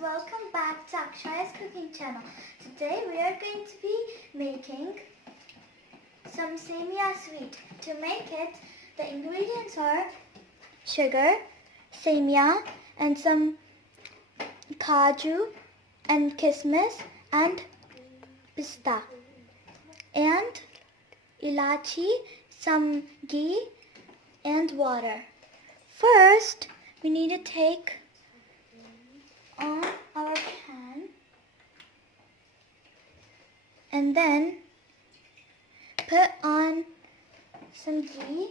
welcome back to Akshaya's cooking channel. Today we are going to be making some Semiya sweet. To make it, the ingredients are sugar, Semiya, and some Kaju and kismiss and pista, and Elachi, some ghee and water. First, we need to take on our pan and then put on some ghee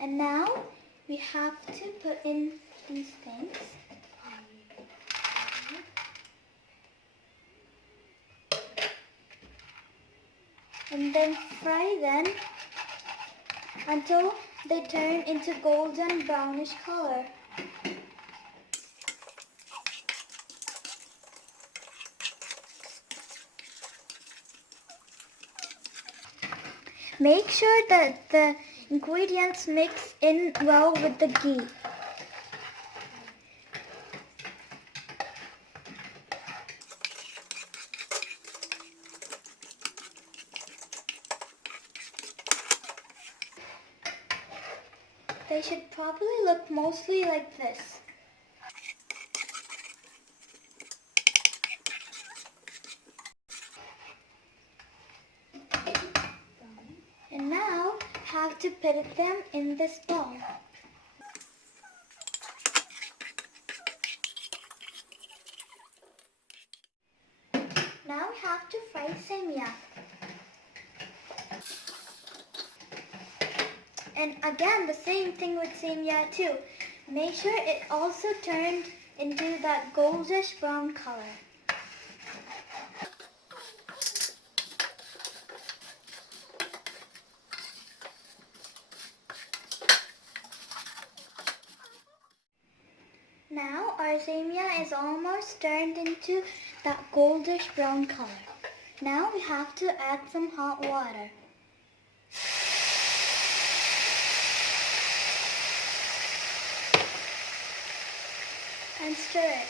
and now we have to put in these things. And then fry them until they turn into golden brownish color. Make sure that the ingredients mix in well with the ghee. They should probably look mostly like this. And now have to put them in this bowl. Now we have to fry Semiya. And again, the same thing with Semiya too. Make sure it also turned into that goldish brown color. Now our Semiya is almost turned into that goldish brown color. Now we have to add some hot water. And stir it.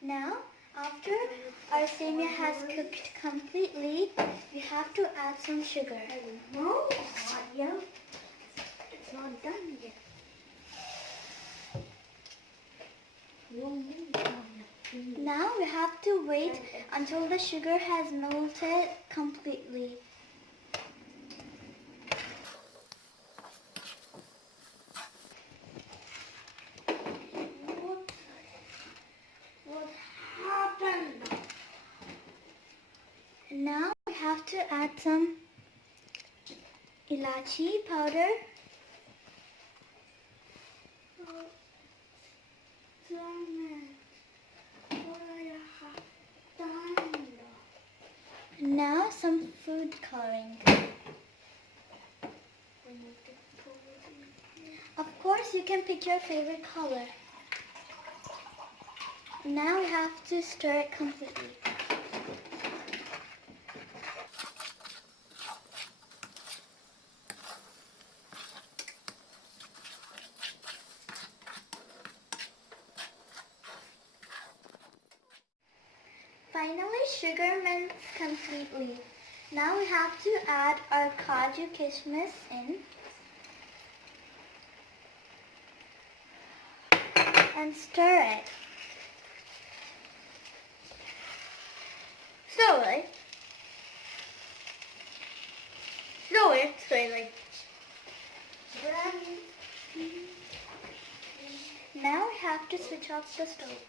Now, after our Semiya has cooked completely, we have to add some sugar. No, it's not yet. It's not done yet. Now we have to wait until the sugar has melted completely. What happened? Now we have to add some Elachi powder. Now some food coloring. Of course, you can pick your favorite color. Now we have to stir it completely. Finally, sugar melts completely. Now we have to add our Kaju kismiss in. And stir it. Slowly. Slowly. Now we have to switch off the stove.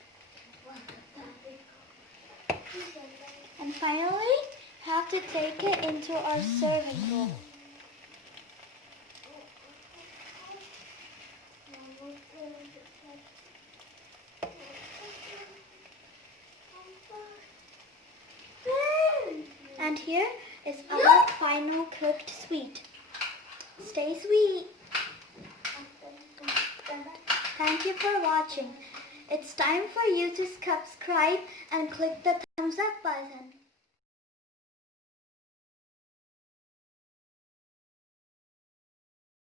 And finally, have to take it into our serving bowl. And here is our final cooked sweet. Stay sweet. thank you for watching. It's time for you to subscribe and click the thumbs up button.